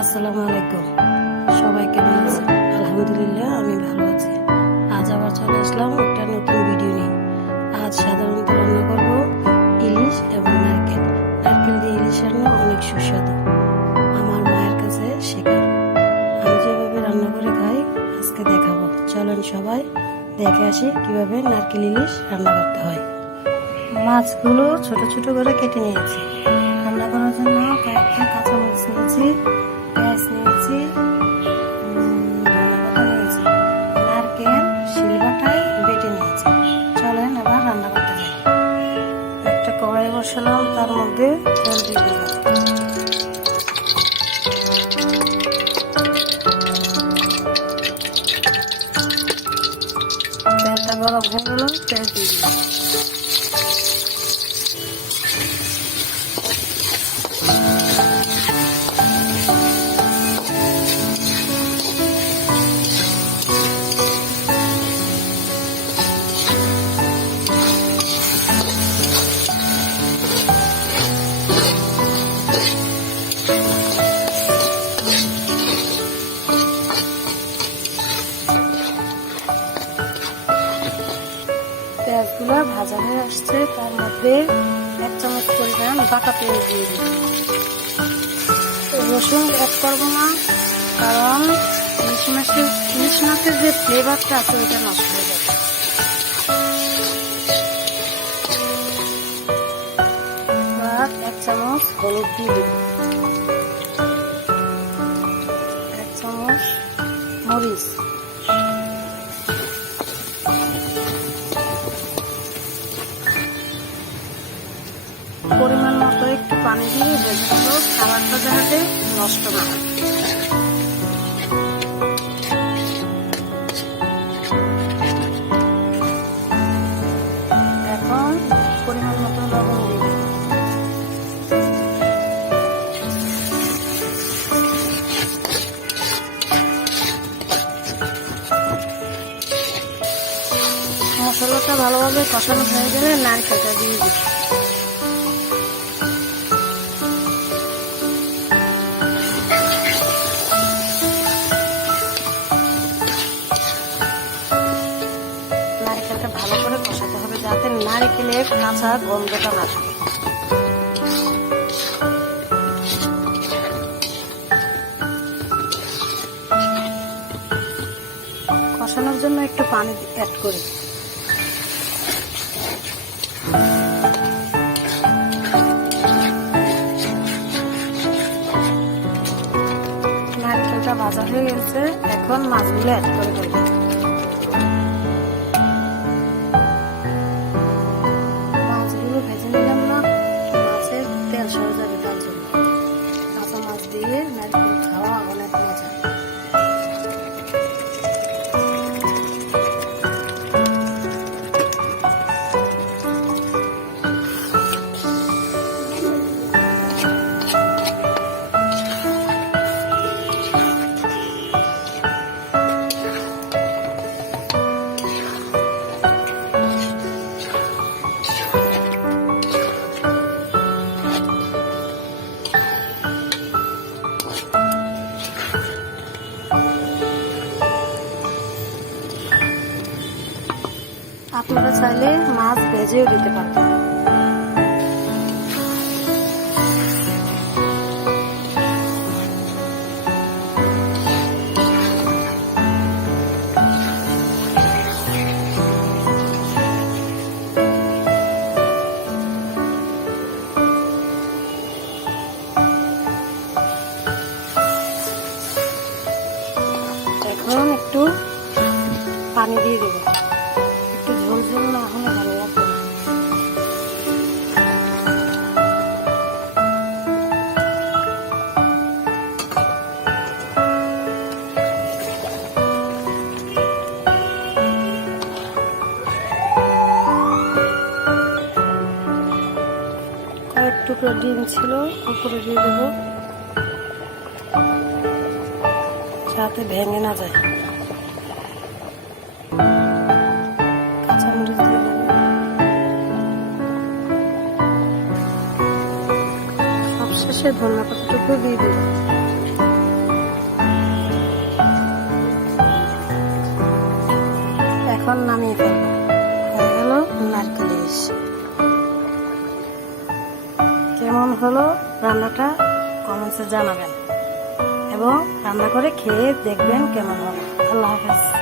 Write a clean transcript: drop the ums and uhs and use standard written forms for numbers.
আসসালামু আলাইকুম। সবাই কেমন আছেন? আলহামদুলিল্লাহ আমি ভালো আছি। আজ আবার চলে আসলাম একটা নতুন ভিডিও নিয়ে। আজ সাধারণত রান্না করব ইলিশ এবং নারকেল। নারকেল দিয়ে ইলিশ রান্না অনেক সুস্বাদু, আমার মায়ের কাছে শেখা। আমি যেভাবে রান্না করে খাই আজকে দেখাবো। চলেন সবাই দেখে আসি কিভাবে নারকেল ইলিশ রান্না করতে হয়। মাছগুলো ছোট ছোট করে কেটে নিয়েছি। রান্না করার জন্য কয়েকটা কাঁচামরিচ নিয়েছি, পেঁয়াজ নিয়েছি, ধনেপাতা নিয়েছি, নারকেল শিলবাটায় বেটে নিয়েছি। চলেন এবার রান্না করতে যাই। একটা কড়াই বসালাম, তার মধ্যে তেল দিয়ে দিলাম। তেলটা গরম হয়ে গেল, পেঁয়াজ দিয়ে দিলাম। পেঁয়াজগুলো ভাজা হয়ে আসছে, তার মধ্যে 1 চামচ পরিমাণ বাটা পেঁয়াজ দিয়ে দিই। রসুন অ্যাড করবো না, কারণ ইলিশ মাছের যে ফ্লেভারটা আছে ওটা নষ্ট হয়ে যাবে। এবার 1 চামচ হলুদ দিয়ে দিই, 1 চামচ মরিচ, পরিমাণ মতো একটু পানি দিয়ে ভেজে নেবো, খাবারটা যাতে নষ্ট না হয়। এখন পরিমাণ মতো লবণ দিয়ে দেব। মশলাটা ভালোভাবে কষানো হয়ে গেলে নারকেলটা দিয়ে দিই। নারকেলটা ভালো করে কষাতে হবে যাতে নারকেলের কাঁচা গন্ধটা না থাকে। কষানোর জন্য একটু পানি অ্যাড করি। নারকেলটা ভাজা হয়ে গেছে, এখন মাছগুলো অ্যাড করে দেব। মাছগুলো ভেজে নিলাম না, মাছের তেল সরে যাবে, তার জন্য কাঁচা মাছ দিয়ে নারকেল খাওয়া অনেক মজা। আপনারা চাইলে মাছ ভেজেও দিতে পারবেন। এখন একটু পানি দিয়ে দেব, একটু ঝোল ঝোল না হলে ভালো লাগবে না। কয়েক টুকরো ডিম ছিল, উপরে দিয়ে দেব যাতে ভেঙে না যায়। কাঁচামরিচ দিয়ে দেব, সবশেষে ধনেপাতাটুকু দিয়ে দেব। এখন নামিয়ে ফেলবো। হয়ে গেল নারকেল ইলিশ। কেমন হলো রান্নাটা কমেন্টসে জানাবেন এবং রান্না করে খেয়ে দেখবেন কেমন হলো। আল্লাহ হাফেজ।